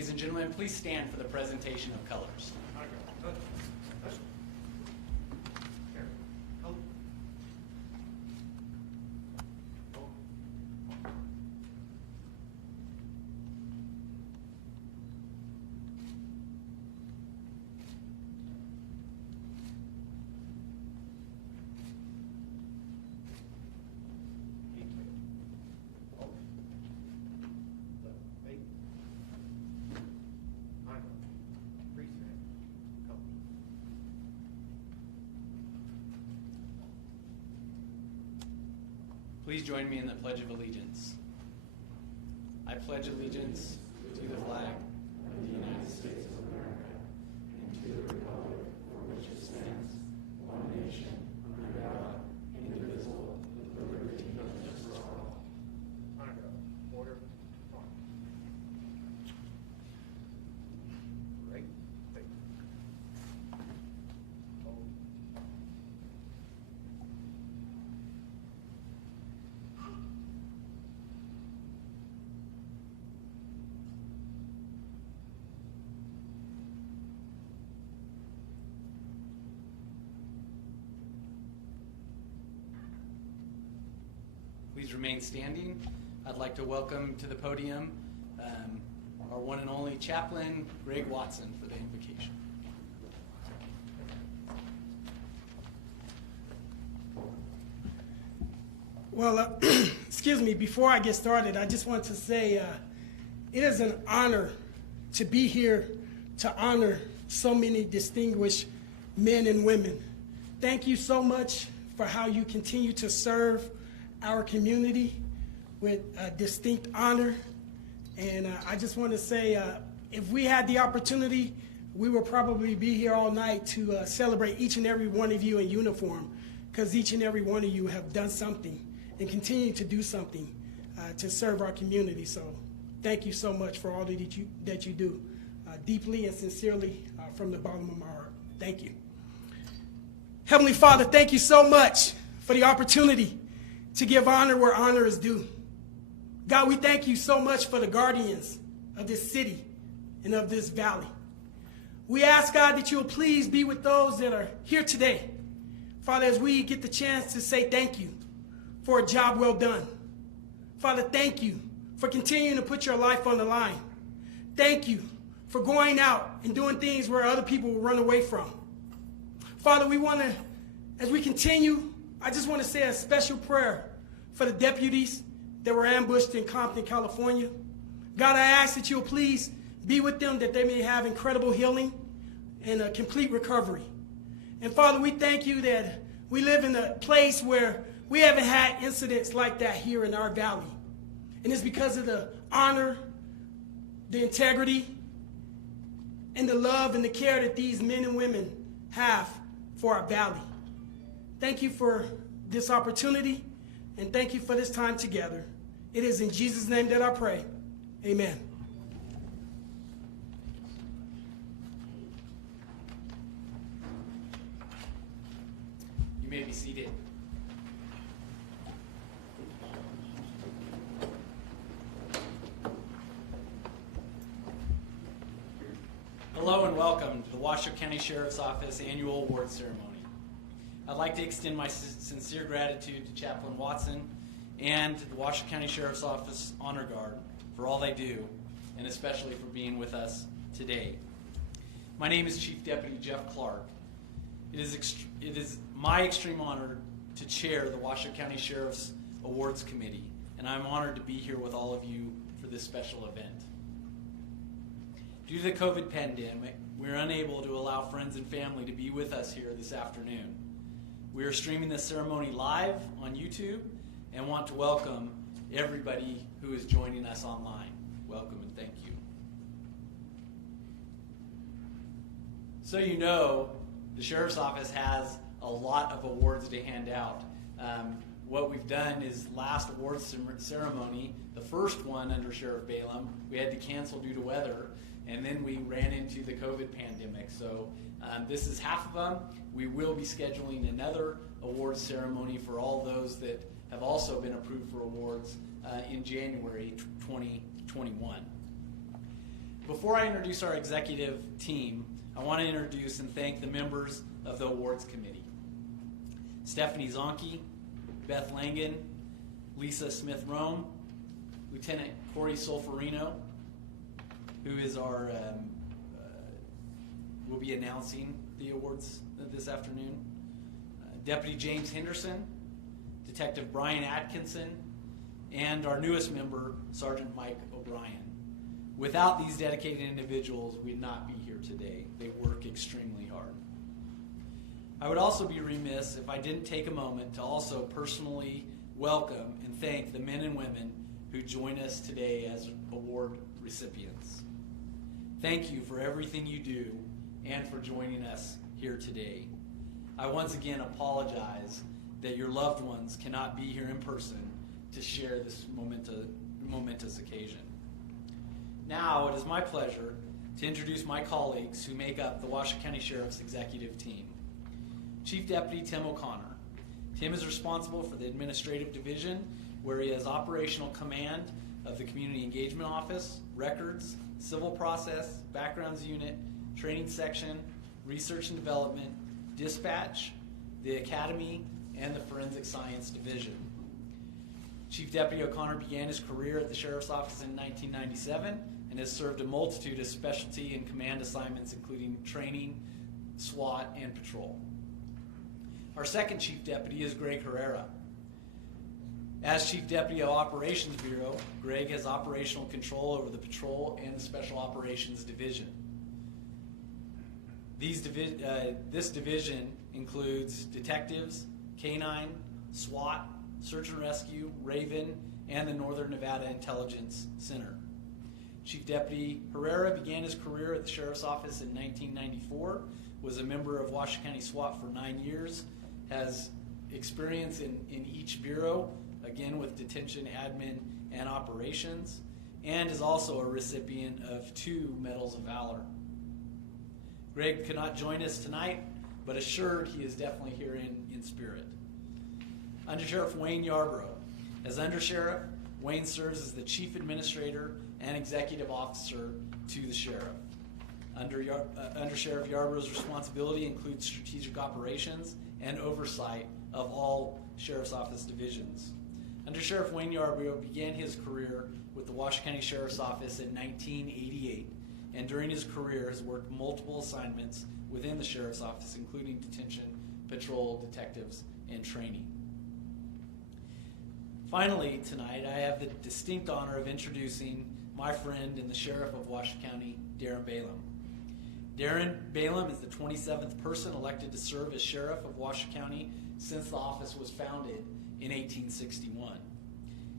Ladies and gentlemen, please stand for the presentation of colors. Please join me in the Pledge of Allegiance. I pledge allegiance to the flag of the United States of America and to the republic for which it stands, one nation, under God, indivisible, with liberty and justice for all. Order. Right. Please remain standing. I'd like to welcome to the podium our one and only chaplain, Greg Watson, for the invocation. Well, excuse me, before I get started, I just want to say it is an honor to be here to honor so many distinguished men and women. Thank you so much for how you continue to serve our community with distinct honor. And I just want to say, if we had the opportunity, we would probably be here all night to celebrate each and every one of you in uniform, because each and every one of you have done something and continue to do something to serve our community. So thank you so much for all that you do, deeply and sincerely from the bottom of my heart. Thank you. Heavenly Father, thank you so much for the opportunity to give honor where honor is due. God, we thank you so much for the guardians of this city and of this valley. We ask, God, that you will please be with those that are here today. Father, as we get the chance to say thank you for a job well done. Father, thank you for continuing to put your life on the line. Thank you for going out and doing things where other people will run away from. Father, we want to, as we continue, I just want to say a special prayer for the deputies that were ambushed in Compton, California. God, I ask that you'll please be with them, that they may have incredible healing and a complete recovery. And Father, we thank you that we live in a place where we haven't had incidents like that here in our valley. And it's because of the honor, the integrity, and the love and the care that these men and women have for our valley. Thank you for this opportunity, and thank you for this time together. It is in Jesus' name that I pray. Amen. You may be seated. Hello and welcome to the Washoe County Sheriff's Office Annual Award Ceremony. I'd like to extend my sincere gratitude to Chaplain Watson and the Washoe County Sheriff's Office Honor Guard for all they do, and especially for being with us today. My name is Chief Deputy Jeff Clark. It is my extreme honor to chair the Washoe County Sheriff's Awards Committee, and I'm honored to be here with all of you for this special event. Due to the COVID pandemic, we're unable to allow friends and family to be with us here this afternoon. We are streaming this ceremony live on YouTube and want to welcome everybody who is joining us online. Welcome and thank you. So you know, the Sheriff's Office has a lot of awards to hand out. What we've done is last awards ceremony, the first one under Sheriff Balaam, we had to cancel due to weather, and then we ran into the COVID pandemic. So this is half of them. We will be scheduling another awards ceremony for all those that have also been approved for awards in January 2021. Before I introduce our executive team, I want to introduce and thank the members of the awards committee. Stephanie Zonke, Beth Langen, Lisa Smith-Rome, Lieutenant Corey Solferino, who is our, will be announcing the awards this afternoon, Deputy James Henderson, Detective Brian Atkinson, and our newest member, Sergeant Mike O'Brien. Without these dedicated individuals, we'd not be here today. They work extremely hard. I would also be remiss if I didn't take a moment to also personally welcome and thank the men and women who join us today as award recipients. Thank you for everything you do and for joining us here today. I once again apologize that your loved ones cannot be here in person to share this momentous occasion. Now it is my pleasure to introduce my colleagues who make up the Washoe County Sheriff's executive team. Chief Deputy Tim O'Connor. Tim is responsible for the administrative division, where he has operational command of the Community Engagement Office, Records, Civil Process, Backgrounds Unit, Training Section, Research and Development, Dispatch, the Academy, and the Forensic Science Division. Chief Deputy O'Connor began his career at the Sheriff's Office in 1997 and has served a multitude of specialty and command assignments, including training, SWAT, and patrol. Our second Chief Deputy is Greg Herrera. As Chief Deputy of Operations Bureau, Greg has operational control over the Patrol and the Special Operations Division. This division includes detectives, K-9, SWAT, Search and Rescue, Raven, and the Northern Nevada Intelligence Center. Chief Deputy Herrera began his career at the Sheriff's Office in 1994, was a member of Washoe County SWAT for 9 years, has experience in each bureau, again with detention, admin, and operations, and is also a recipient of 2 Medals of Valor. Greg could not join us tonight, but assured he is definitely here in spirit. Undersheriff Wayne Yarbrough. As Undersheriff, Wayne serves as the Chief Administrator and Executive Officer to the Sheriff. Undersheriff Yarbrough's responsibility includes strategic operations and oversight of all Sheriff's Office divisions. Undersheriff Wayne Yarbrough began his career with the Washoe County Sheriff's Office in 1988, and during his career has worked multiple assignments within the Sheriff's Office, including detention, patrol, detectives, and training. Finally, tonight, I have the distinct honor of introducing my friend and the Sheriff of Washoe County, Daryl Balaam. Darren Balaam is the 27th person elected to serve as Sheriff of Washoe County since the office was founded in 1861.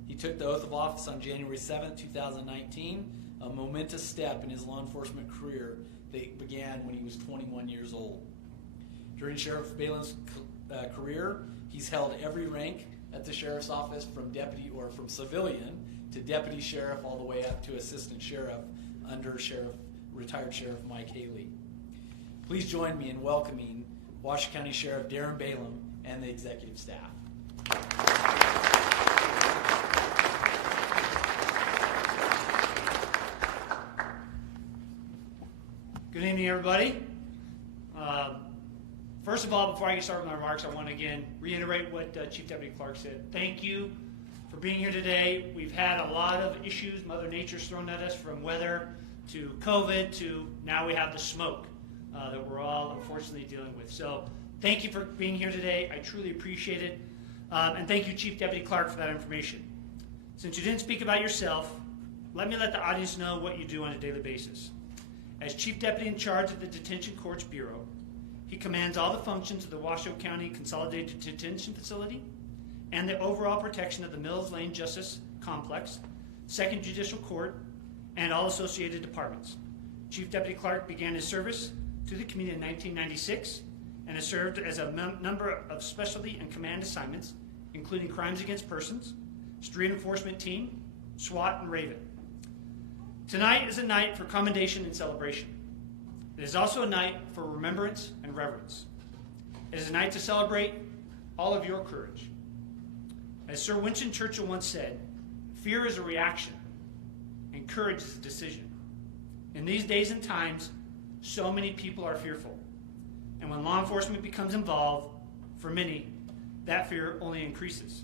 He took the oath of office on January 7, 2019, a momentous step in his law enforcement career that began when he was 21 years old. During Sheriff Balaam's career, he's held every rank at the Sheriff's Office from deputy or from civilian to deputy sheriff all the way up to assistant sheriff under retired Sheriff Mike Haley. Please join me in welcoming Washoe County Sheriff Daryl Balaam and the executive staff. Good evening, everybody. First of all, before I get started with my remarks, I want to again reiterate what Chief Deputy Clark said. Thank you for being here today. We've had a lot of issues. Mother Nature's thrown at us, from weather to COVID to now we have the smoke that we're all unfortunately dealing with. So thank you for being here today. I truly appreciate it. And thank you, Chief Deputy Clark, for that information. Since you didn't speak about yourself, let me let the audience know what you do on a daily basis. As Chief Deputy in charge of the Detention Courts Bureau, he commands all the functions of the Washoe County Consolidated Detention Facility and the overall protection of the Mills Lane Justice Complex, 2nd Judicial Court, and all associated departments. Chief Deputy Clark began his service to the community in 1996 and has served as a number of specialty and command assignments, including crimes against persons, street enforcement team, SWAT, and Raven. Tonight is a night for commendation and celebration. It is also a night for remembrance and reverence. It is a night to celebrate all of your courage. As Sir Winston Churchill once said, fear is a reaction, and courage is a decision. In these days and times, so many people are fearful. And when law enforcement becomes involved, for many, that fear only increases.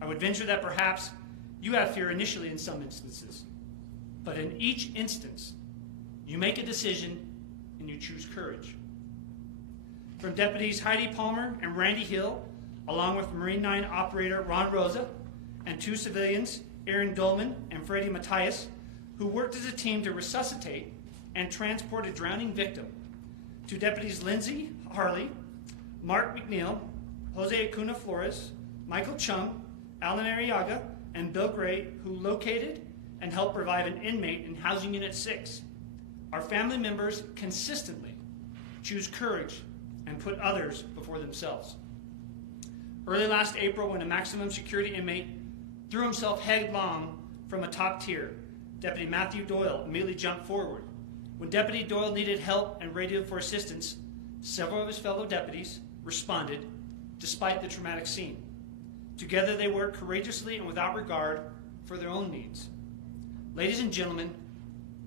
I would venture that perhaps you have fear initially in some instances, but in each instance, you make a decision and you choose courage. From Deputies Heidi Palmer and Randy Hill, along with Marine 9 operator Ron Rosa, and 2 civilians, Aaron Dolman and Freddie Matthias, who worked as a team to resuscitate and transport a drowning victim, to Deputies Lindsay, Harley, Mark McNeil, Jose Acuna Flores, Michael Chung, Alan Arriaga, and Bill Gray, who located and helped revive an inmate in Housing Unit 6. Our family members consistently choose courage and put others before themselves. Early last April, when a maximum security inmate threw himself headlong from a top tier, Deputy Matthew Doyle immediately jumped forward. When Deputy Doyle needed help and radioed for assistance, several of his fellow deputies responded despite the traumatic scene. Together they worked courageously and without regard for their own needs. Ladies and gentlemen,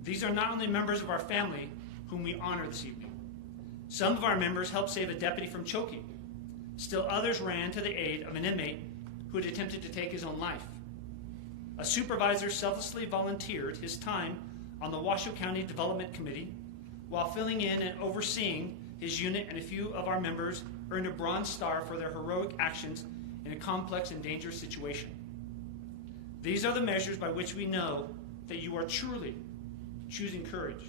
these are not only members of our family whom we honor this evening. Some of our members helped save a deputy from choking. Still others ran to the aid of an inmate who had attempted to take his own life. A supervisor selflessly volunteered his time on the Washoe County Development Committee while filling in and overseeing his unit, and a few of our members earned a Bronze Star for their heroic actions in a complex and dangerous situation. These are the measures by which we know that you are truly choosing courage.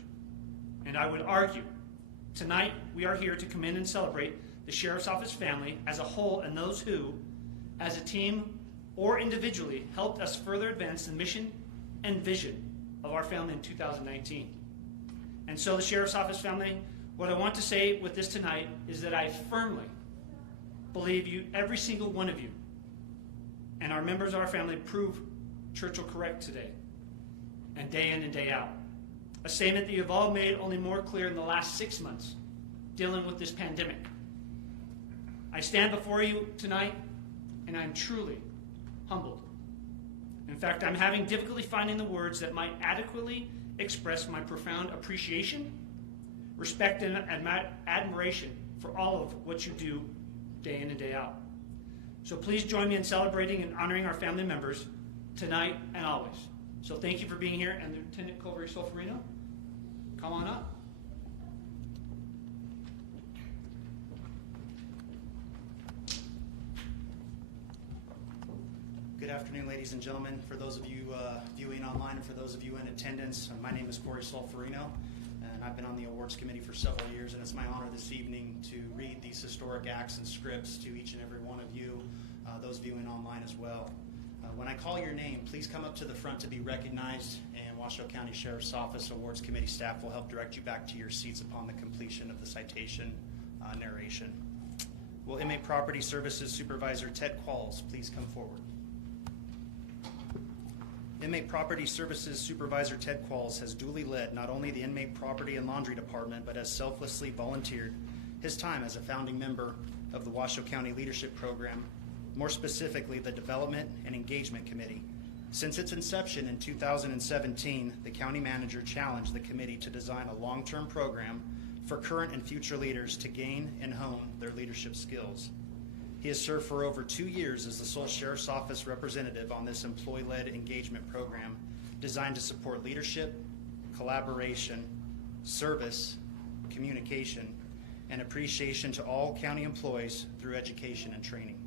And I would argue, tonight we are here to commend and celebrate the Sheriff's Office family as a whole and those who, as a team or individually, helped us further advance the mission and vision of our family in 2019. And so the Sheriff's Office family, what I want to say with this tonight is that I firmly believe you, every single one of you, and our members of our family prove Churchill correct today, and day in and day out. A statement that you've all made only more clear in the last 6 months, dealing with this pandemic. I stand before you tonight, and I'm truly humbled. In fact, I'm having difficulty finding the words that might adequately express my profound appreciation, respect, and admiration for all of what you do day in and day out. So please join me in celebrating and honoring our family members tonight and always. So thank you for being here, and Lieutenant Colby Solferino, come on up. Good afternoon, ladies and gentlemen. For those of you viewing online and for those of you in attendance, my name is Corey Solferino, and I've been on the awards committee for several years, and it's my honor this evening to read these historic acts and scripts to each and every one of you, those viewing online as well. When I call your name, please come up to the front to be recognized, and Washoe County Sheriff's Office Awards Committee staff will help direct you back to your seats upon the completion of the citation narration. Will Inmate Property Services Supervisor Ted Qualls please come forward? Inmate Property Services Supervisor Ted Qualls has duly led not only the Inmate Property and Laundry Department, but has selflessly volunteered his time as a founding member of the Washoe County Leadership Program, more specifically the Development and Engagement Committee. Since its inception in 2017, the county manager challenged the committee to design a long-term program for current and future leaders to gain and hone their leadership skills. He has served for over 2 years as the sole Sheriff's Office representative on this employee-led engagement program designed to support leadership, collaboration, service, communication, and appreciation to all county employees through education and training.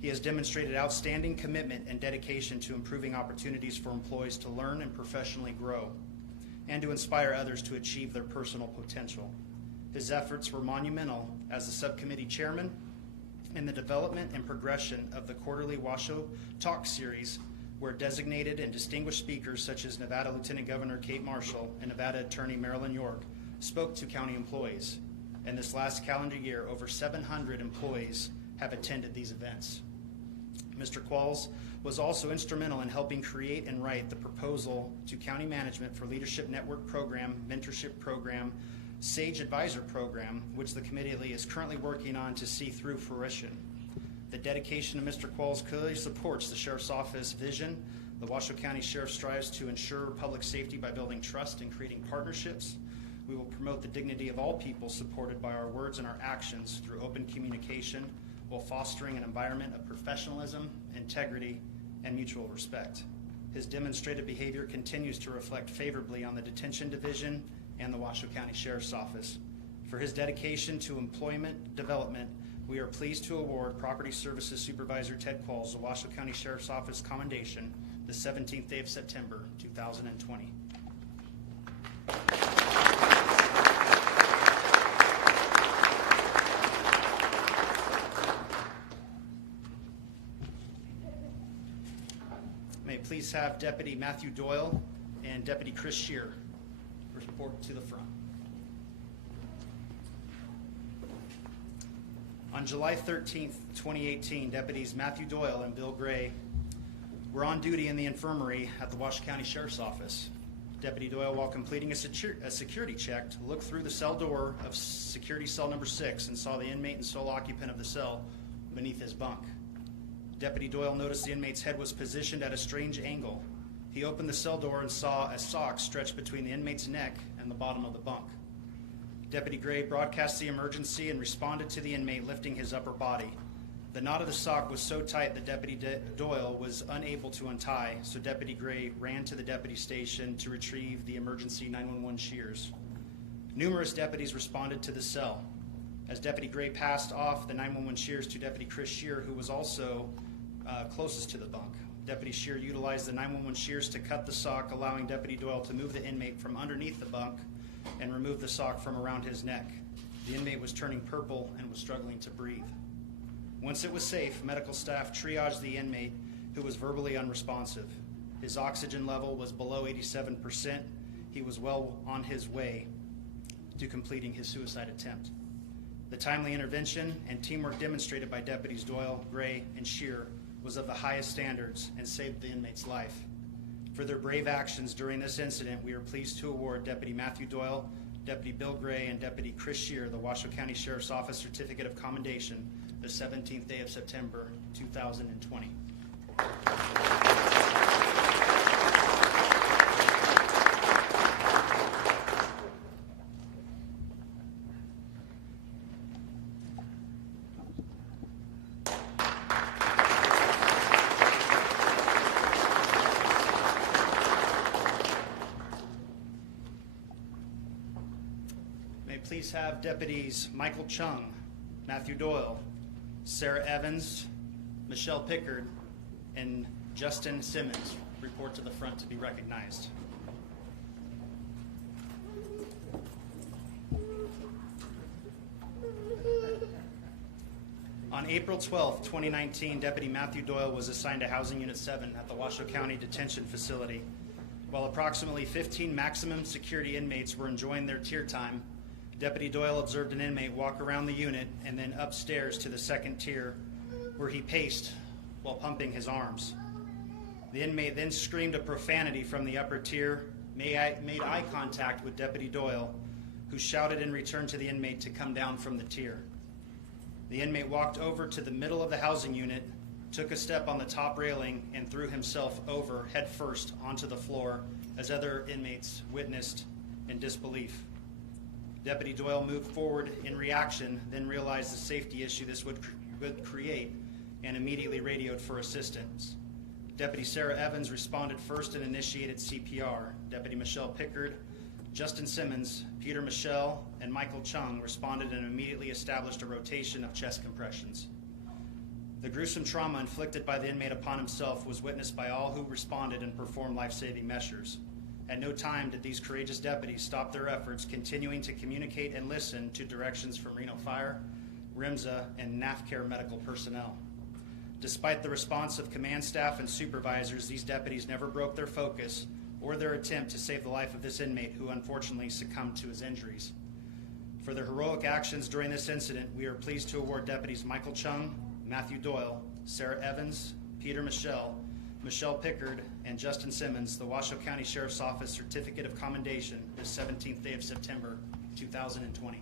He has demonstrated outstanding commitment and dedication to improving opportunities for employees to learn and professionally grow, and to inspire others to achieve their personal potential. His efforts were monumental as the subcommittee chairman in the development and progression of the quarterly Washoe Talk series, where designated and distinguished speakers such as Nevada Lieutenant Governor Kate Marshall and Nevada Attorney Marilyn York spoke to county employees. And this last calendar year, over 700 employees have attended these events. Mr. Qualls was also instrumental in helping create and write the proposal to county management for Leadership Network Program, Mentorship Program, SAGE Advisor Program, which the committee is currently working on to see through fruition. The dedication of Mr. Qualls clearly supports the Sheriff's Office vision The Washoe County Sheriff strives to ensure public safety by building trust and creating partnerships. We will promote the dignity of all people, supported by our words and our actions through open communication, while fostering an environment of professionalism, integrity, and mutual respect. His demonstrated behavior continues to reflect favorably on the Detention Division and the Washoe County Sheriff's Office. For his dedication to employment development, we are pleased to award Property Services Supervisor Ted Qualls the Washoe County Sheriff's Office Commendation the 17th day of September, 2020. May it please have Deputy Matthew Doyle and Deputy Chris Shear report to the front. On July 13th, 2018, Deputies Matthew Doyle and Bill Gray were on duty in the infirmary at the Washoe County Sheriff's Office. Deputy Doyle, while completing a security check, looked through the cell door of security cell number 6 and saw the inmate and sole occupant of the cell beneath his bunk. Deputy Doyle noticed the inmate's head was positioned at a strange angle. He opened the cell door and saw a sock stretched between the inmate's neck and the bottom of the bunk. Deputy Gray broadcast the emergency and responded to the inmate lifting his upper body. The knot of the sock was so tight that Deputy Doyle was unable to untie, so Deputy Gray ran to the deputy station to retrieve the emergency 911 shears. Numerous deputies responded to the cell. As Deputy Gray passed off the 911 shears to Deputy Chris Shear, who was also closest to the bunk. Deputy Shear utilized the 911 shears to cut the sock, allowing Deputy Doyle to move the inmate from underneath the bunk and remove the sock from around his neck. The inmate was turning purple and was struggling to breathe. Once it was safe, medical staff triaged the inmate, who was verbally unresponsive. His oxygen level was below 87%. He was well on his way to completing his suicide attempt. The timely intervention and teamwork demonstrated by Deputies Doyle, Gray, and Shear was of the highest standards and saved the inmate's life. For their brave actions during this incident, we are pleased to award Deputy Matthew Doyle, Deputy Bill Gray, and Deputy Chris Shear the Washoe County Sheriff's Office Certificate of Commendation the 17th day of September, 2020. Please have Deputies Michael Chung, Matthew Doyle, Sarah Evans, Michelle Pickard, and Justin Simmons report to the front to be recognized. On April 12, 2019, Deputy Matthew Doyle was assigned to Housing Unit 7 at the Washoe County Detention Facility. While approximately 15 maximum security inmates were enjoying their tier time, Deputy Doyle observed an inmate walk around the unit and then upstairs to the second tier, where he paced while pumping his arms. The inmate then screamed a profanity from the upper tier, made eye contact with Deputy Doyle, who shouted in return to the inmate to come down from the tier. The inmate walked over to the middle of the housing unit, took a step on the top railing, and threw himself over head first onto the floor as other inmates witnessed in disbelief. Deputy Doyle moved forward in reaction, then realized the safety issue this would create, and immediately radioed for assistance. Deputy Sarah Evans responded first and initiated CPR. Deputy Michelle Pickard, Justin Simmons, Peter Michelle, and Michael Chung responded and immediately established a rotation of chest compressions. The gruesome trauma inflicted by the inmate upon himself was witnessed by all who responded and performed life-saving measures. At no time did these courageous deputies stop their efforts, continuing to communicate and listen to directions from Reno Fire, RIMSA, and NAFCARE medical personnel. Despite the response of command staff and supervisors, these deputies never broke their focus or their attempt to save the life of this inmate, who unfortunately succumbed to his injuries. For their heroic actions during this incident, we are pleased to award Deputies Michael Chung, Matthew Doyle, Sarah Evans, Peter Michelle, Michelle Pickard, and Justin Simmons the Washoe County Sheriff's Office Certificate of Commendation this 17th day of September, 2020.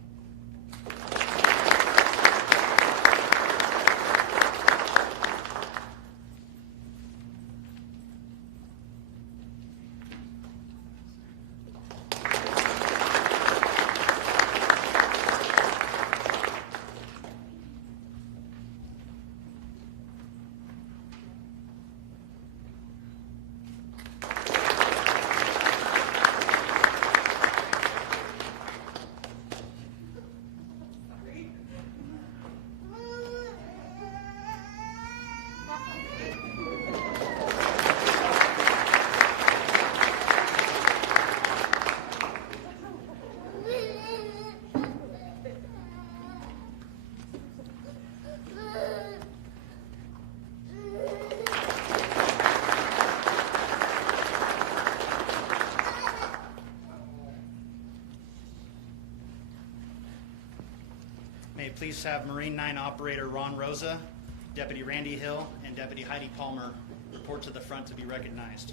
May it please have Marine 9 Operator Ron Rosa, Deputy Randy Hill, and Deputy Heidi Palmer report to the front to be recognized.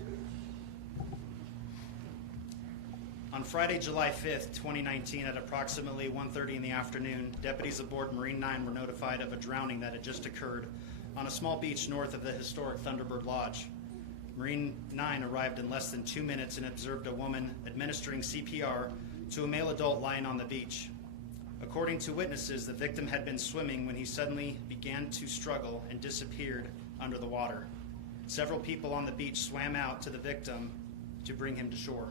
On Friday, July 5th, 2019, at approximately 1:30 in the afternoon, deputies aboard Marine 9 were notified of a drowning that had just occurred on a small beach north of the historic Thunderbird Lodge. Marine 9 arrived in less than 2 minutes and observed a woman administering CPR to a male adult lying on the beach. According to witnesses, the victim had been swimming when he suddenly began to struggle and disappeared under the water. Several people on the beach swam out to the victim to bring him to shore.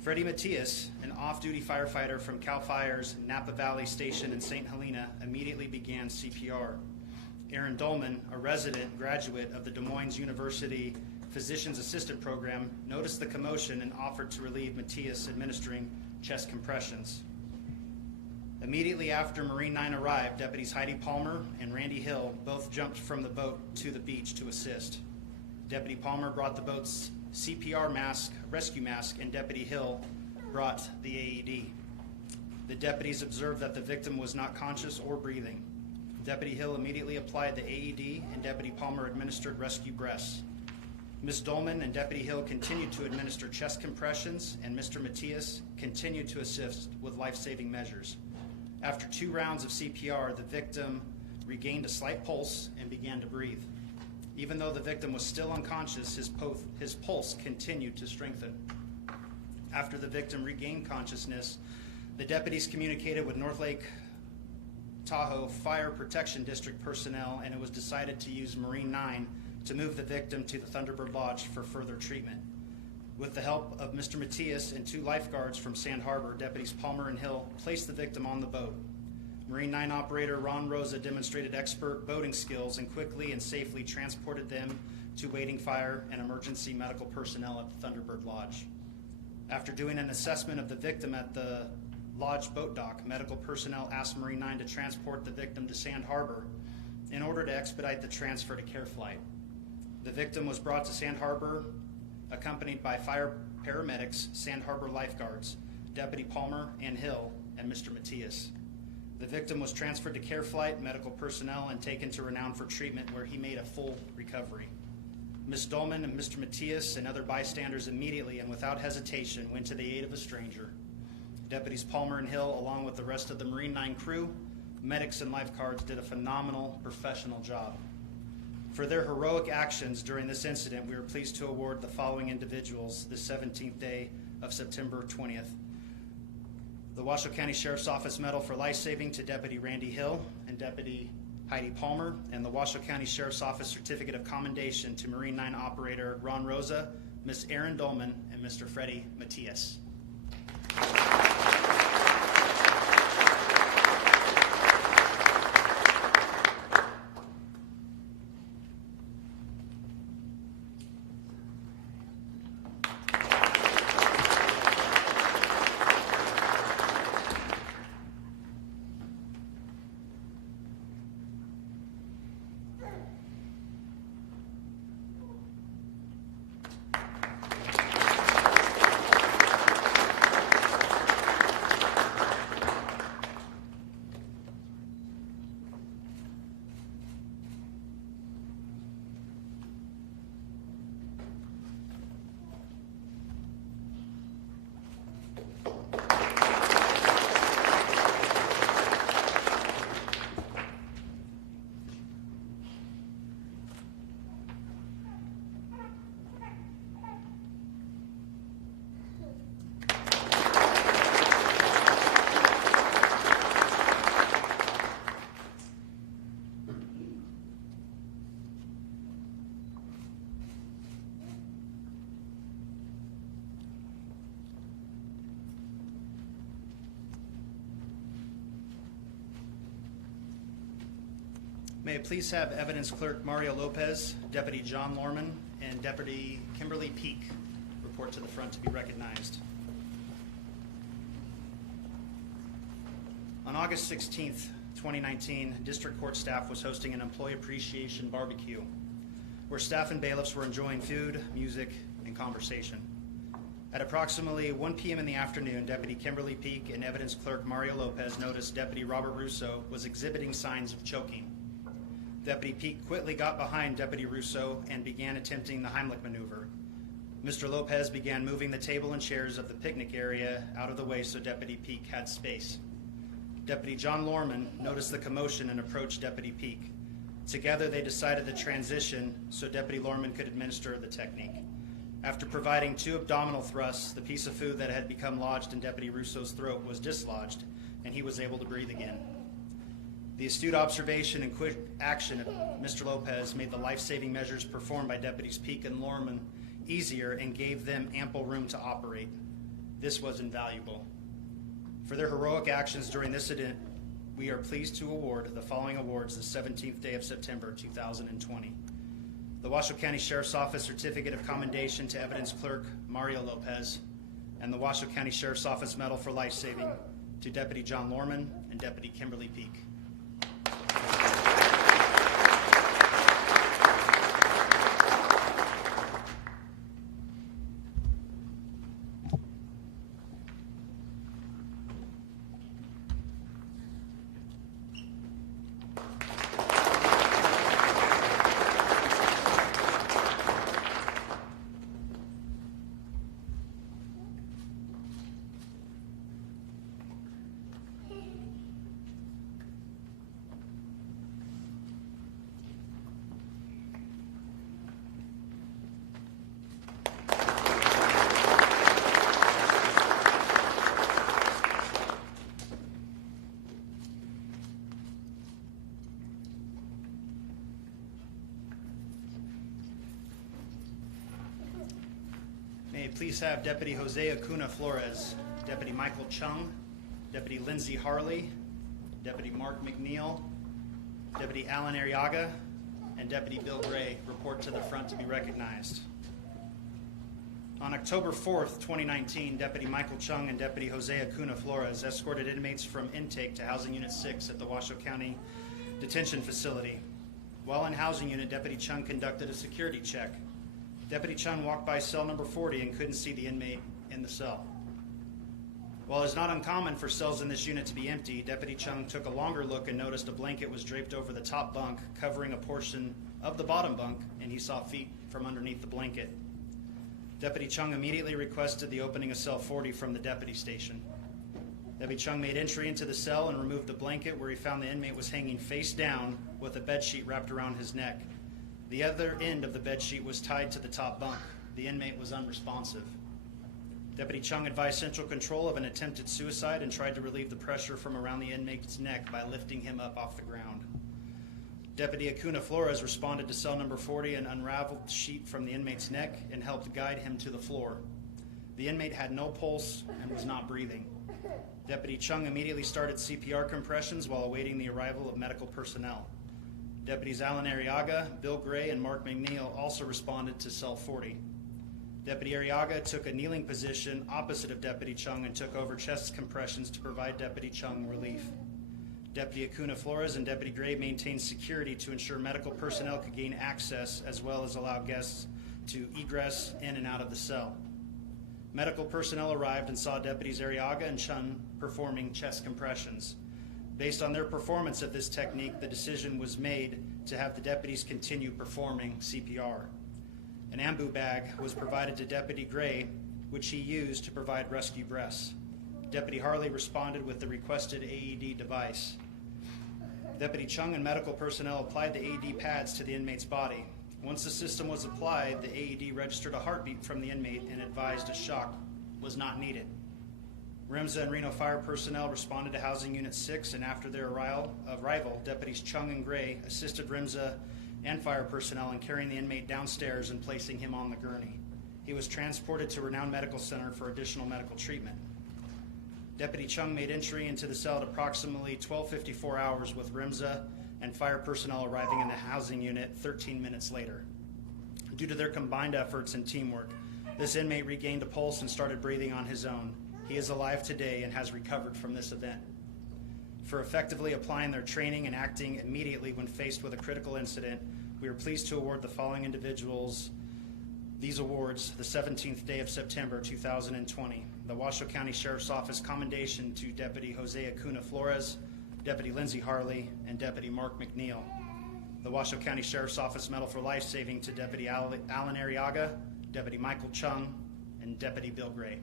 Freddie Matias, an off-duty firefighter from CAL FIRE's Napa Valley Station in St. Helena, immediately began CPR. Aaron Dolman, a resident graduate of the Des Moines University Physician's Assistant Program, noticed the commotion and offered to relieve Matias, administering chest compressions. Immediately after Marine 9 arrived, deputies Heidi Palmer and Randy Hill both jumped from the boat to the beach to assist. Deputy Palmer brought the boat's CPR mask, rescue mask, and Deputy Hill brought the AED. The deputies observed that the victim was not conscious or breathing. Deputy Hill immediately applied the AED, and Deputy Palmer administered rescue breaths. Ms. Dolman and Deputy Hill continued to administer chest compressions, and Mr. Matias continued to assist with life-saving measures. After 2 rounds of CPR, the victim regained a slight pulse and began to breathe. Even though the victim was still unconscious, his pulse continued to strengthen. After the victim regained consciousness, the deputies communicated with North Lake Tahoe Fire Protection District personnel, and it was decided to use Marine 9 to move the victim to the Thunderbird Lodge for further treatment. With the help of Mr. Matias and 2 lifeguards from Sand Harbor, deputies Palmer and Hill placed the victim on the boat. Marine 9 operator Ron Rosa demonstrated expert boating skills and quickly and safely transported them to waiting fire and emergency medical personnel at the Thunderbird Lodge. After doing an assessment of the victim at the Lodge boat dock, medical personnel asked Marine 9 to transport the victim to Sand Harbor in order to expedite the transfer to care flight. The victim was brought to Sand Harbor accompanied by fire paramedics, Sand Harbor lifeguards, Deputy Palmer and Hill, and Mr. Matias. The victim was transferred to care flight medical personnel and taken to Renown for treatment, where he made a full recovery. Ms. Dolman and Mr. Matias and other bystanders immediately and without hesitation went to the aid of a stranger. Deputies Palmer and Hill, along with the rest of the Marine 9 crew, medics and lifeguards, did a phenomenal professional job. For their heroic actions during this incident, we are pleased to award the following individuals the 17th day of September 20th. The Washoe County Sheriff's Office Medal for Life Saving to Deputy Randy Hill and Deputy Heidi Palmer, and the Washoe County Sheriff's Office Certificate of Commendation to Marine 9 Operator Ron Rosa, Ms. Aaron Dolman, and Mr. Freddie Matias. May it please have Evidence Clerk Mario Lopez, Deputy John Lorman, and Deputy Kimberly Peak report to the front to be recognized. On August 16th, 2019, District Court staff was hosting an employee appreciation barbecue where staff and bailiffs were enjoying food, music, and conversation. At approximately 1 p.m. in the afternoon, Deputy Kimberly Peak and Evidence Clerk Mario Lopez noticed Deputy Robert Russo was exhibiting signs of choking. Deputy Peak quickly got behind Deputy Russo and began attempting the Heimlich maneuver. Mr. Lopez began moving the table and chairs of the picnic area out of the way so Deputy Peak had space. Deputy John Lorman noticed the commotion and approached Deputy Peak. Together, they decided to transition so Deputy Lorman could administer the technique. After providing 2 abdominal thrusts, the piece of food that had become lodged in Deputy Russo's throat was dislodged, and he was able to breathe again. The astute observation and quick action of Mr. Lopez made the life-saving measures performed by Deputies Peak and Lorman easier and gave them ample room to operate. This was invaluable. For their heroic actions during this event, we are pleased to award the following awards the 17th day of September 2020. The Washoe County Sheriff's Office Certificate of Commendation to Evidence Clerk Mario Lopez, and the Washoe County Sheriff's Office Medal for Life Saving to Deputy John Lorman and Deputy Kimberly Peak. May I please have Deputy Jose Acuna Flores, Deputy Michael Chung, Deputy Lindsay Harley, Deputy Mark McNeil, Deputy Alan Arriaga, and Deputy Bill Gray report to the front to be recognized. On October 4th, 2019, Deputy Michael Chung and Deputy Jose Acuna Flores escorted inmates from intake to Housing Unit 6 at the Washoe County Detention Facility. While in Housing Unit, Deputy Chung conducted a security check. Deputy Chung walked by cell number 40 and couldn't see the inmate in the cell. While it's not uncommon for cells in this unit to be empty, Deputy Chung took a longer look and noticed a blanket was draped over the top bunk, covering a portion of the bottom bunk, and he saw feet from underneath the blanket. Deputy Chung immediately requested the opening of cell 40 from the deputy station. Deputy Chung made entry into the cell and removed the blanket, where he found the inmate was hanging face down with a bed sheet wrapped around his neck. The other end of the bed sheet was tied to the top bunk. The inmate was unresponsive. Deputy Chung advised Central Control of an attempted suicide and tried to relieve the pressure from around the inmate's neck by lifting him up off the ground. Deputy Acuna Flores responded to cell number 40 and unraveled the sheet from the inmate's neck and helped guide him to the floor. The inmate had no pulse and was not breathing. Deputy Chung immediately started CPR compressions while awaiting the arrival of medical personnel. Deputies Alan Arriaga, Bill Gray, and Mark McNeil also responded to cell 40. Deputy Arriaga took a kneeling position opposite of Deputy Chung and took over chest compressions to provide Deputy Chung relief. Deputy Acuna Flores and Deputy Gray maintained security to ensure medical personnel could gain access, as well as allow guests to egress in and out of the cell. Medical personnel arrived and saw Deputies Arriaga and Chung performing chest compressions. Based on their performance of this technique, the decision was made to have the deputies continue performing CPR. An ambu bag was provided to Deputy Gray, which he used to provide rescue breaths. Deputy Harley responded with the requested AED device. Deputy Chung and medical personnel applied the AED pads to the inmate's body. Once the system was applied, the AED registered a heartbeat from the inmate and advised a shock was not needed. RIMSA and Reno Fire personnel responded to Housing Unit 6, and after their arrival, Deputies Chung and Gray assisted RIMSA and fire personnel in carrying the inmate downstairs and placing him on the gurney. He was transported to Renown Medical Center for additional medical treatment. Deputy Chung made entry into the cell at approximately 12:54 hours, with RIMSA and fire personnel arriving in the housing unit 13 minutes later. Due to their combined efforts and teamwork, this inmate regained a pulse and started breathing on his own. He is alive today and has recovered from this event. For effectively applying their training and acting immediately when faced with a critical incident, we are pleased to award the following individuals These awards, the 17th day of September 2020, the Washoe County Sheriff's Office Commendation to Deputy Jose Acuna Flores, Deputy Lindsay Harley, and Deputy Mark McNeil. The Washoe County Sheriff's Office Medal for Life Saving to Deputy Alan Arriaga, Deputy Michael Chung, and Deputy Bill Gray.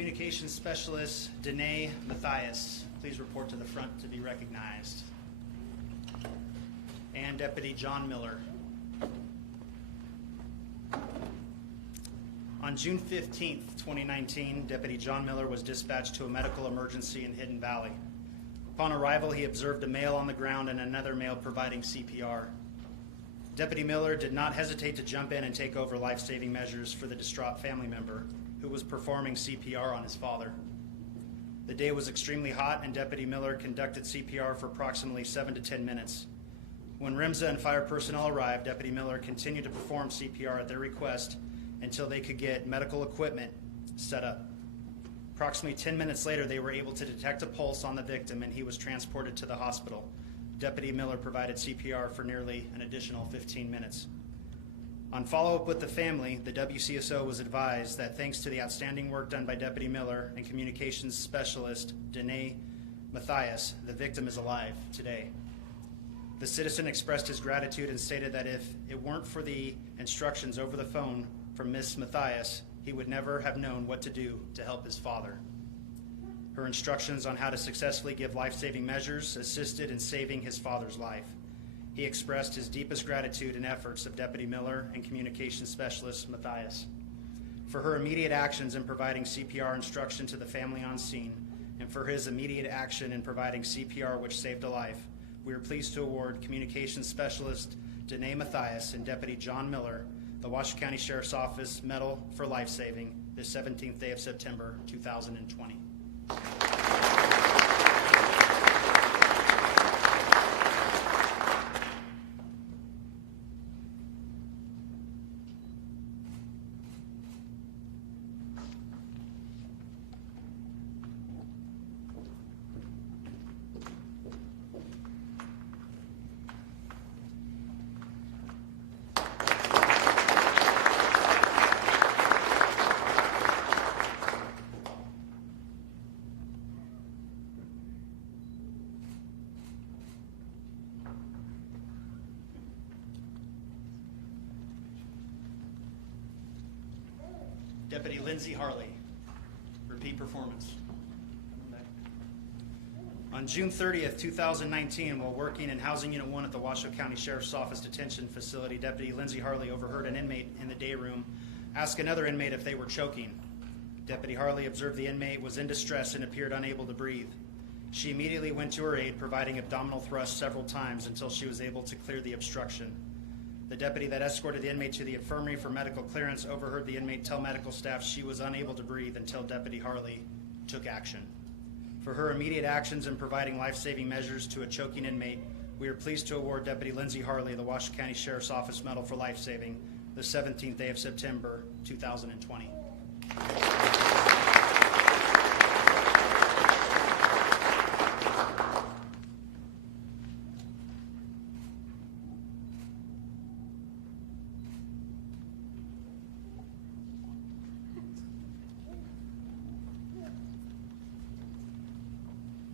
Communications Specialist Danae Mathias, please report to the front to be recognized. And Deputy John Miller. On June 15th, 2019, Deputy John Miller was dispatched to a medical emergency in Hidden Valley. Upon arrival, he observed a male on the ground and another male providing CPR. Deputy Miller did not hesitate to jump in and take over life-saving measures for the distraught family member who was performing CPR on his father. The day was extremely hot, and Deputy Miller conducted CPR for approximately 7 to 10 minutes. When RIMSA and fire personnel arrived, Deputy Miller continued to perform CPR at their request until they could get medical equipment set up. Approximately 10 minutes later, they were able to detect a pulse on the victim, and he was transported to the hospital. Deputy Miller provided CPR for nearly an additional 15 minutes. On follow-up with the family, the WCSO was advised that thanks to the outstanding work done by Deputy Miller and Communications Specialist Danae Mathias, the victim is alive today. The citizen expressed his gratitude and stated that if it weren't for the instructions over the phone from Ms. Mathias, he would never have known what to do to help his father. Her instructions on how to successfully give life-saving measures assisted in saving his father's life. He expressed his deepest gratitude and efforts of Deputy Miller and Communications Specialist Mathias for her immediate actions in providing CPR instruction to the family on scene, and for his immediate action in providing CPR which saved a life. We are pleased to award Communications Specialist Danae Mathias and Deputy John Miller the Washoe County Sheriff's Office Medal for Life Saving this 17th day of September 2020. Deputy Lindsay Harley, repeat performance. On June 30th, 2019, while working in Housing Unit 1 at the Washoe County Sheriff's Office Detention Facility, Deputy Lindsay Harley overheard an inmate in the day room ask another inmate if they were choking. Deputy Harley observed the inmate was in distress and appeared unable to breathe. She immediately went to her aid, providing abdominal thrusts several times until she was able to clear the obstruction. The deputy that escorted the inmate to the infirmary for medical clearance overheard the inmate tell medical staff she was unable to breathe until Deputy Harley took action. For her immediate actions in providing life-saving measures to a choking inmate, we are pleased to award Deputy Lindsay Harley the Washoe County Sheriff's Office Medal for Life Saving the 17th day of September 2020.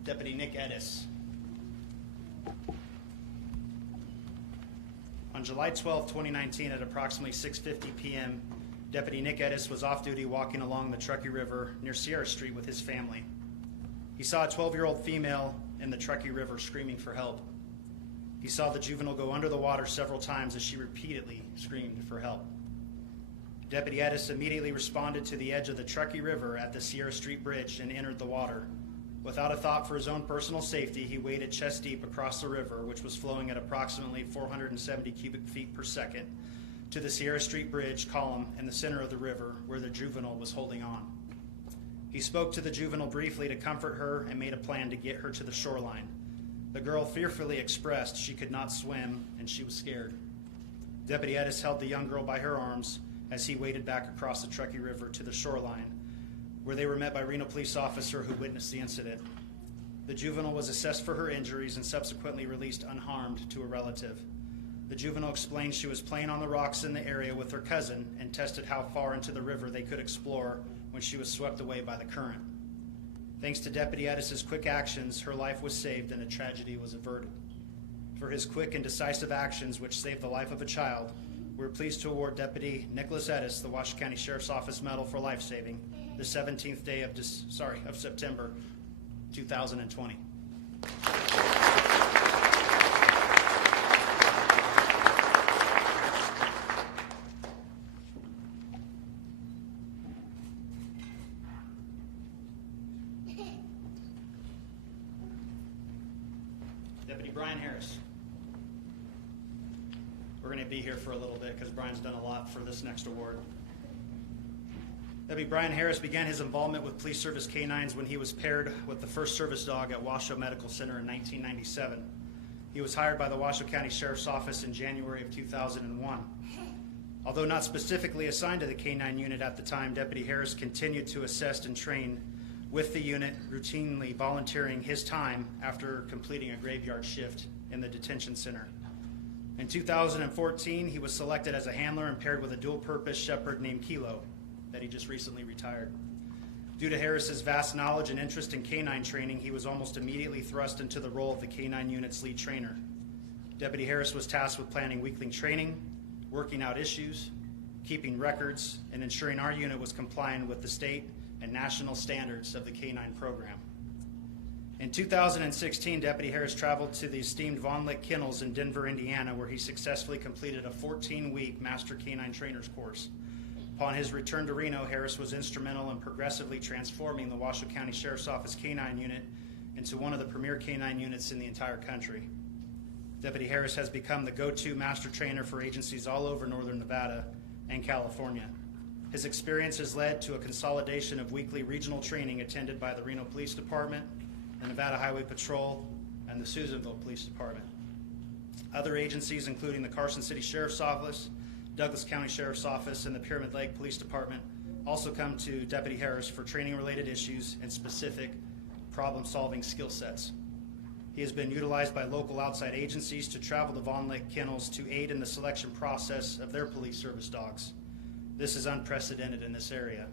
Deputy Nick Edis. On July 12, 2019, at approximately 6:50 p.m., Deputy Nick Edis was off duty walking along the Truckee River near Sierra Street with his family. He saw a 12-year-old female in the Truckee River screaming for help. He saw the juvenile go under the water several times as she repeatedly screamed for help. Deputy Edis immediately responded to the edge of the Truckee River at the Sierra Street Bridge and entered the water. Without a thought for his own personal safety, he waded chest deep across the river, which was flowing at approximately 470 cubic feet per second, to the Sierra Street Bridge column in the center of the river where the juvenile was holding on. He spoke to the juvenile briefly to comfort her and made a plan to get her to the shoreline. The girl fearfully expressed she could not swim and she was scared. Deputy Edis held the young girl by her arms as he waded back across the Truckee River to the shoreline, where they were met by a Reno police officer who witnessed the incident. The juvenile was assessed for her injuries and subsequently released unharmed to a relative. The juvenile explained she was playing on the rocks in the area with her cousin and tested how far into the river they could explore when she was swept away by the current. Thanks to Deputy Edis' quick actions, her life was saved and a tragedy was averted. For his quick and decisive actions, which saved the life of a child, we're pleased to award Deputy Nicholas Edis the Washoe County Sheriff's Office Medal for Life-Saving the 17th day of September 2020. Deputy Brian Harris. We're going to be here for a little bit because Brian's done a lot for this next award. Deputy Brian Harris began his involvement with police service canines when he was paired with the first service dog at Washoe Medical Center in 1997. He was hired by the Washoe County Sheriff's Office in January of 2001. Although not specifically assigned to the canine unit at the time, Deputy Harris continued to assist and train with the unit, routinely volunteering his time after completing a graveyard shift in the detention center. In 2014, he was selected as a handler and paired with a dual-purpose shepherd named Kilo that he just recently retired. Due to Harris's vast knowledge and interest in canine training, he was almost immediately thrust into the role of the canine unit's lead trainer. Deputy Harris was tasked with planning weekly training, working out issues, keeping records, and ensuring our unit was compliant with the state and national standards of the canine program. In 2016, Deputy Harris traveled to the esteemed Von Lick Kennels in Denver, Indiana, where he successfully completed a 14-week Master Canine Trainer's course. Upon his return to Reno, Harris was instrumental in progressively transforming the Washoe County Sheriff's Office Canine Unit into one of the premier canine units in the entire country. Deputy Harris has become the go-to master trainer for agencies all over northern Nevada and California. His experience has led to a consolidation of weekly regional training attended by the Reno Police Department, the Nevada Highway Patrol, and the Susanville Police Department. Other agencies, including the Carson City Sheriff's Office, Douglas County Sheriff's Office, and the Pyramid Lake Police Department, also come to Deputy Harris for training-related issues and specific problem-solving skill sets. He has been utilized by local outside agencies to travel to Von Lick Kennels to aid in the selection process of their police service dogs. This is unprecedented in this area.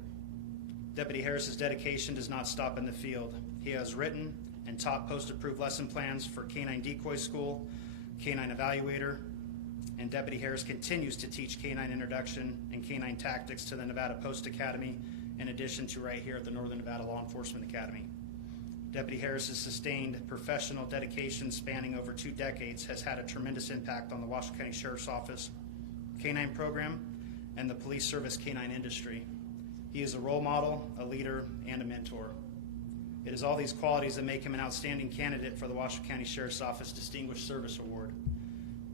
Deputy Harris's dedication does not stop in the field. He has written and taught post-approved lesson plans for Canine Decoy School, Canine Evaluator, and Deputy Harris continues to teach canine introduction and canine tactics to the Nevada Post Academy, in addition to right here at the Northern Nevada Law Enforcement Academy. Deputy Harris's sustained professional dedication spanning over 2 decades has had a tremendous impact on the Washoe County Sheriff's Office canine program and the police service canine industry. He is a role model, a leader, and a mentor. It is all these qualities that make him an outstanding candidate for the Washoe County Sheriff's Office Distinguished Service Award.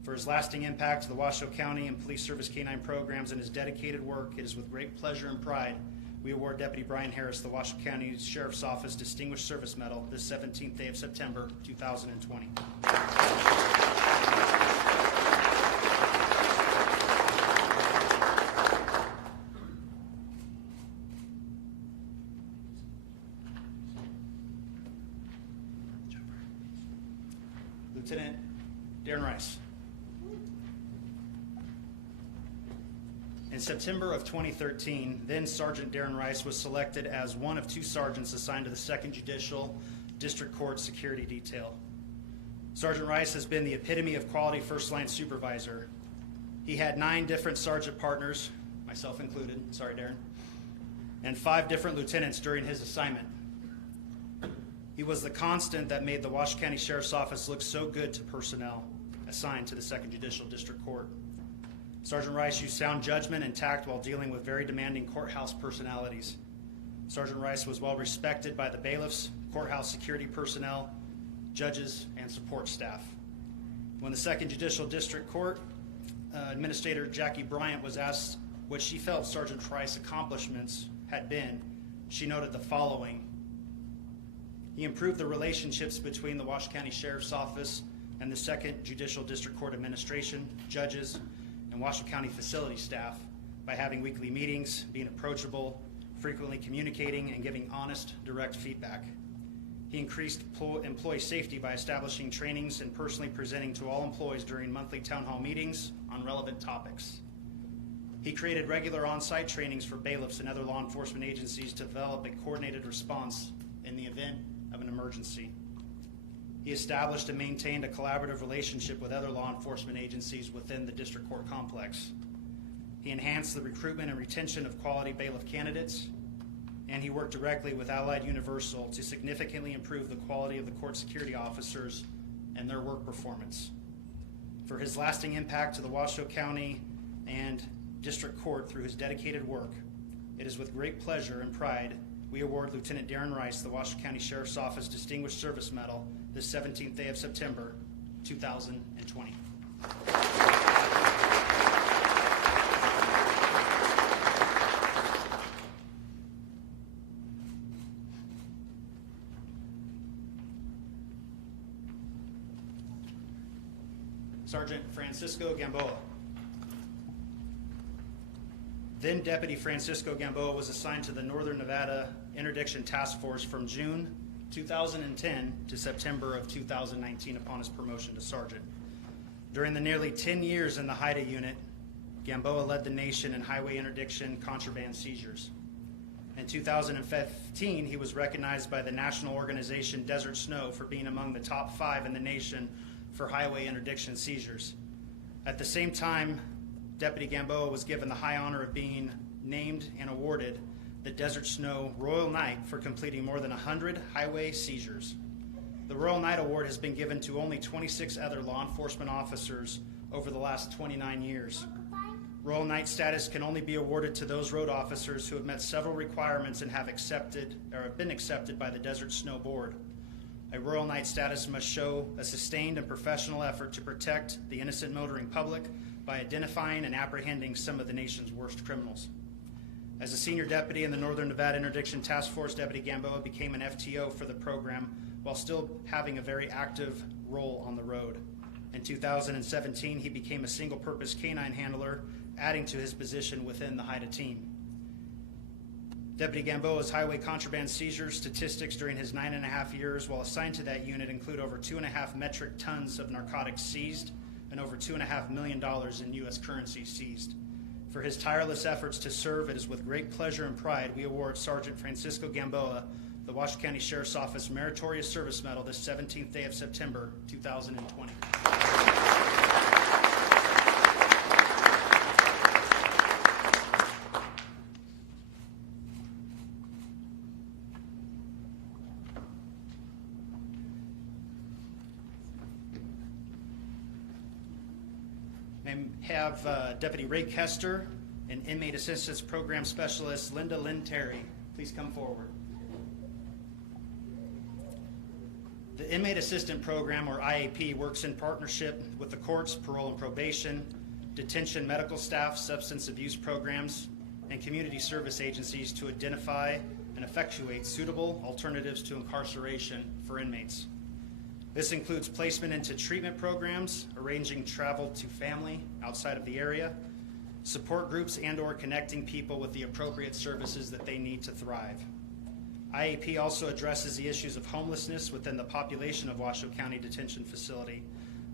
For his lasting impact to the Washoe County and police service canine programs and his dedicated work, it is with great pleasure and pride we award Deputy Brian Harris the Washoe County Sheriff's Office Distinguished Service Medal this 17th day of September 2020. Lieutenant Darren Rice. In September of 2013, then Sergeant Darren Rice was selected as one of 2 sergeants assigned to the 2nd Judicial District Court Security Detail. Sergeant Rice has been the epitome of quality first-line supervisor. He had 9 different sergeant partners, myself included, sorry Darren, and 5 different lieutenants during his assignment. He was the constant that made the Washoe County Sheriff's Office look so good to personnel assigned to the 2nd Judicial District Court. Sergeant Rice used sound judgment and tact while dealing with very demanding courthouse personalities. Sergeant Rice was well respected by the bailiffs, courthouse security personnel, judges, and support staff. When the 2nd Judicial District Court Administrator Jackie Bryant was asked what she felt Sergeant Rice's accomplishments had been, she noted the following. He improved the relationships between the Washoe County Sheriff's Office and the 2nd Judicial District Court administration, judges, and Washoe County facility staff by having weekly meetings, being approachable, frequently communicating, and giving honest, direct feedback. He increased employee safety by establishing trainings and personally presenting to all employees during monthly town hall meetings on relevant topics. He created regular on-site trainings for bailiffs and other law enforcement agencies to develop a coordinated response in the event of an emergency. He established and maintained a collaborative relationship with other law enforcement agencies within the district court complex. He enhanced the recruitment and retention of quality bailiff candidates, and he worked directly with Allied Universal to significantly improve the quality of the court security officers and their work performance. For his lasting impact to the Washoe County and District Court through his dedicated work, it is with great pleasure and pride we award Lieutenant Darren Rice the Washoe County Sheriff's Office Distinguished Service Medal this 17th day of September, 2020. Sergeant Francisco Gamboa. Then Deputy Francisco Gamboa was assigned to the Northern Nevada Interdiction Task Force from June 2010 to September of 2019 upon his promotion to sergeant. During the nearly 10 years in the HIDA unit, Gamboa led the nation in highway interdiction contraband seizures. In 2015, he was recognized by the national organization Desert Snow for being among the top 5 in the nation for highway interdiction seizures. At the same time, Deputy Gamboa was given the high honor of being named and awarded the Desert Snow Royal Knight for completing more than 100 highway seizures. The Royal Knight Award has been given to only 26 other law enforcement officers over the last 29 years. Royal Knight status can only be awarded to those road officers who have met several requirements and have been accepted by the Desert Snow Board. A Royal Knight status must show a sustained and professional effort to protect the innocent motoring public by identifying and apprehending some of the nation's worst criminals. As a senior deputy in the Northern Nevada Interdiction Task Force, Deputy Gamboa became an FTO for the program while still having a very active role on the road. In 2017, he became a single-purpose canine handler, adding to his position within the HIDA team. Deputy Gamboa's highway contraband seizure statistics during his 9.5 years while assigned to that unit include over 2.5 metric tons of narcotics seized and over $2.5 million in U.S. currency seized. For his tireless efforts to serve, it is with great pleasure and pride we award Sergeant Francisco Gamboa the Washoe County Sheriff's Office Meritorious Service Medal this 17th day of September, 2020. Have Deputy Ray Kester and Inmate Assistance Program Specialist Linda Lynn Terry please come forward. The Inmate Assistant Program, or IAP, works in partnership with the courts, parole and probation, detention medical staff, substance abuse programs, and community service agencies to identify and effectuate suitable alternatives to incarceration for inmates. This includes placement into treatment programs, arranging travel to family outside of the area, support groups and/or connecting people with the appropriate services that they need to thrive. IAP also addresses the issues of homelessness within the population of Washoe County Detention Facility.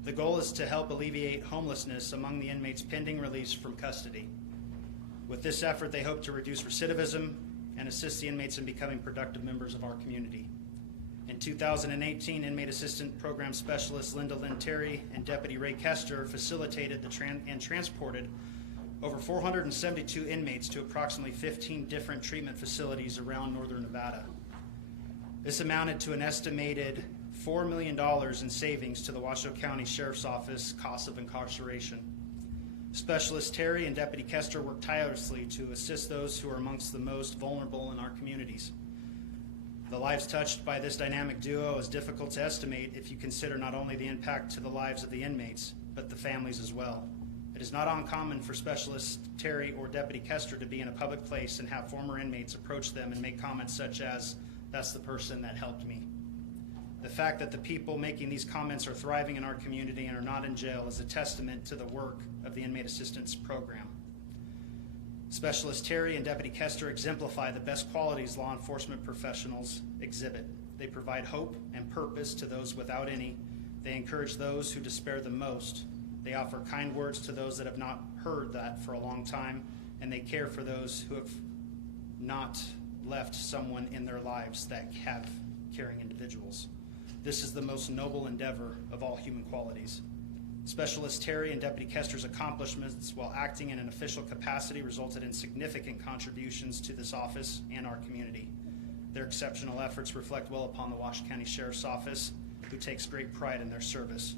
The goal is to help alleviate homelessness among the inmates pending release from custody. With this effort, they hope to reduce recidivism and assist the inmates in becoming productive members of our community. In 2018, Inmate Assistant Program Specialist Linda Lynn Terry and Deputy Ray Kester facilitated and transported over 472 inmates to approximately 15 different treatment facilities around northern Nevada. This amounted to an estimated $4 million in savings to the Washoe County Sheriff's Office cost of incarceration. Specialist Terry and Deputy Kester worked tirelessly to assist those who are amongst the most vulnerable in our communities. The lives touched by this dynamic duo is difficult to estimate if you consider not only the impact to the lives of the inmates, but the families as well. It is not uncommon for Specialist Terry or Deputy Kester to be in a public place and have former inmates approach them and make comments such as, "That's the person that helped me." The fact that the people making these comments are thriving in our community and are not in jail is a testament to the work of the Inmate Assistance Program. Specialist Terry and Deputy Kester exemplify the best qualities law enforcement professionals exhibit. They provide hope and purpose to those without any. They encourage those who despair the most. They offer kind words to those that have not heard that for a long time, and they care for those who have not left someone in their lives that have caring individuals. This is the most noble endeavor of all human qualities. Specialist Terry and Deputy Kester's accomplishments while acting in an official capacity resulted in significant contributions to this office and our community. Their exceptional efforts reflect well upon the Washoe County Sheriff's Office, who takes great pride in their service.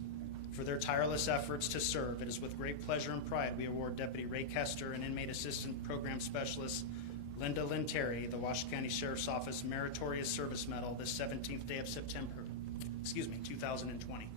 For their tireless efforts to serve, it is with great pleasure and pride we award Deputy Ray Kester and Inmate Assistant Program Specialist Linda Lynn Terry the Washoe County Sheriff's Office Meritorious Service Medal this 17th day of September, 2020.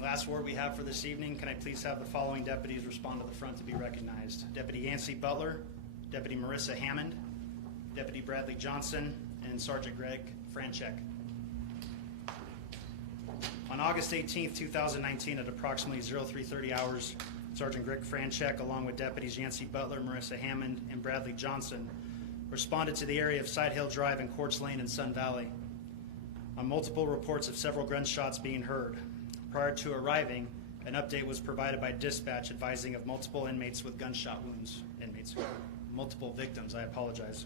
Last word we have for this evening, can I please have the following deputies respond to the front to be recognized? Deputy Yancey Butler, Deputy Marissa Hammond, Deputy Bradley Johnson, and Sergeant Greg Franchek. On August 18th, 2019 at approximately 0330 hours, Sergeant Greg Franchek, along with Deputies Yancey Butler, Marissa Hammond, and Bradley Johnson, responded to the area of Side Hill Drive and Quartz Lane in Sun Valley on multiple reports of several gunshots being heard. Prior to arriving, an update was provided by dispatch advising of multiple inmates with gunshot wounds. Multiple victims,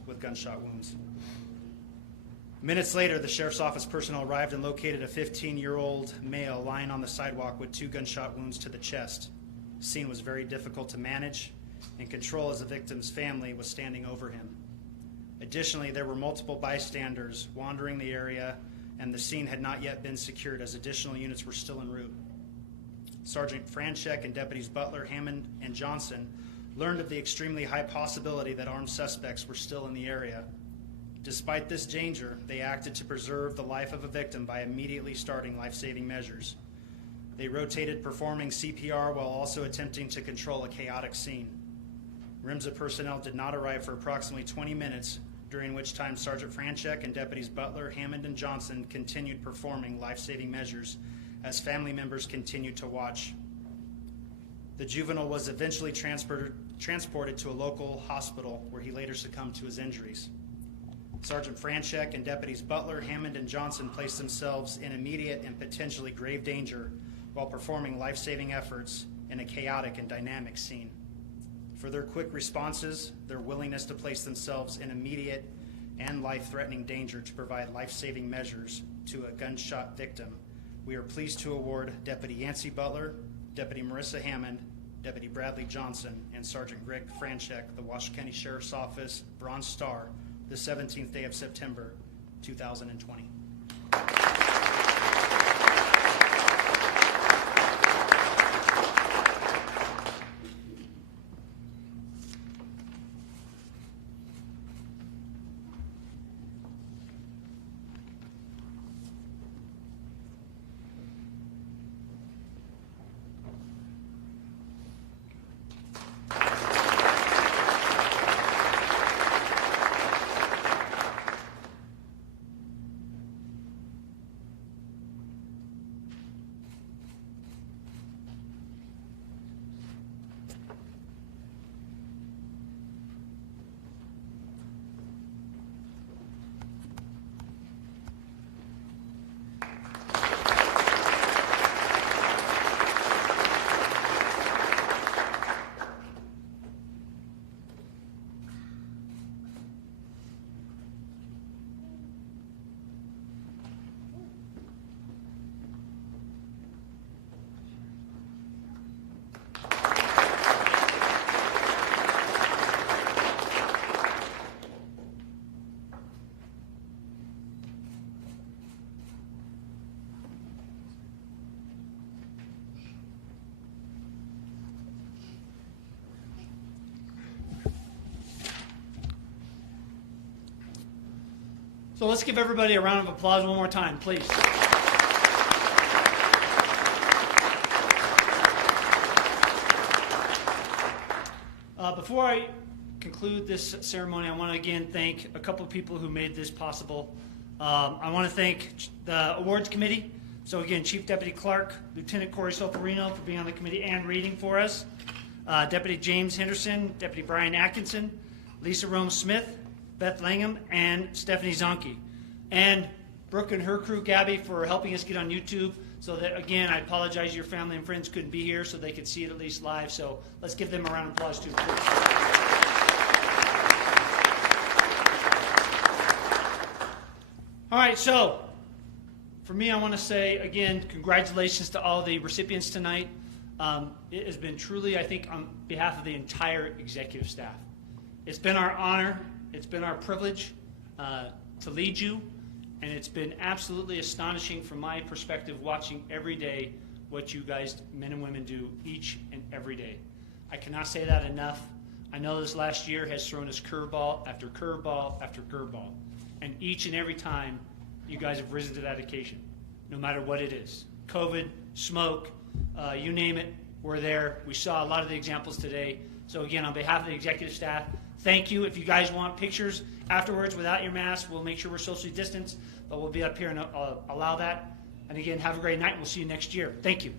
with gunshot wounds. Minutes later, the Sheriff's Office personnel arrived and located a 15-year-old male lying on the sidewalk with 2 gunshot wounds to the chest. The scene was very difficult to manage and control as the victim's family was standing over him. Additionally, there were multiple bystanders wandering the area, and the scene had not yet been secured as additional units were still en route. Sergeant Franchek and Deputies Butler, Hammond, and Johnson learned of the extremely high possibility that armed suspects were still in the area. Despite this danger, they acted to preserve the life of a victim by immediately starting life-saving measures. They rotated performing CPR while also attempting to control a chaotic scene. RIMSA personnel did not arrive for approximately 20 minutes, during which time Sergeant Franchek and Deputies Butler, Hammond, and Johnson continued performing life-saving measures as family members continued to watch. The juvenile was eventually transported to a local hospital where he later succumbed to his injuries. Sergeant Franchek and Deputies Butler, Hammond, and Johnson placed themselves in immediate and potentially grave danger while performing life-saving efforts in a chaotic and dynamic scene. For their quick responses, their willingness to place themselves in immediate and life-threatening danger to provide life-saving measures to a gunshot victim, we are pleased to award Deputy Yancey Butler, Deputy Marissa Hammond, Deputy Bradley Johnson, and Sergeant Greg Franchek, the Washoe County Sheriff's Office Bronze Star, the 17th day of September, 2020. So let's give everybody a round of applause one more time, please. Before I conclude this ceremony, I want to again thank a couple of people who made this possible. I want to thank the awards committee. So again, Chief Deputy Clark, Lieutenant Corey Soferino for being on the committee and reading for us, Deputy James Henderson, Deputy Brian Atkinson, Lisa Rome Smith, Beth Langham, and Stephanie Zonke. And Brooke and her crew, Gabby, for helping us get on YouTube. So that, again, I apologize your family and friends couldn't be here so they could see it at least live. So let's give them a round of applause too, please. All right, so for me, I want to say, again, congratulations to all the recipients tonight. It has been truly, I think, on behalf of the entire executive staff. It's been our honor, it's been our privilege to lead you, and it's been absolutely astonishing from my perspective watching every day what you guys, men and women, do each and every day. I cannot say that enough. I know this last year has thrown us curveball after curveball after curveball, and each and every time you guys have risen to that occasion, no matter what it is. COVID, smoke, you name it, we're there. We saw a lot of the examples today. So again, on behalf of the executive staff, thank you. If you guys want pictures afterwards without your mask, we'll make sure we're socially distanced, but we'll be up here and allow that. And again, have a great night. We'll see you next year. Thank you.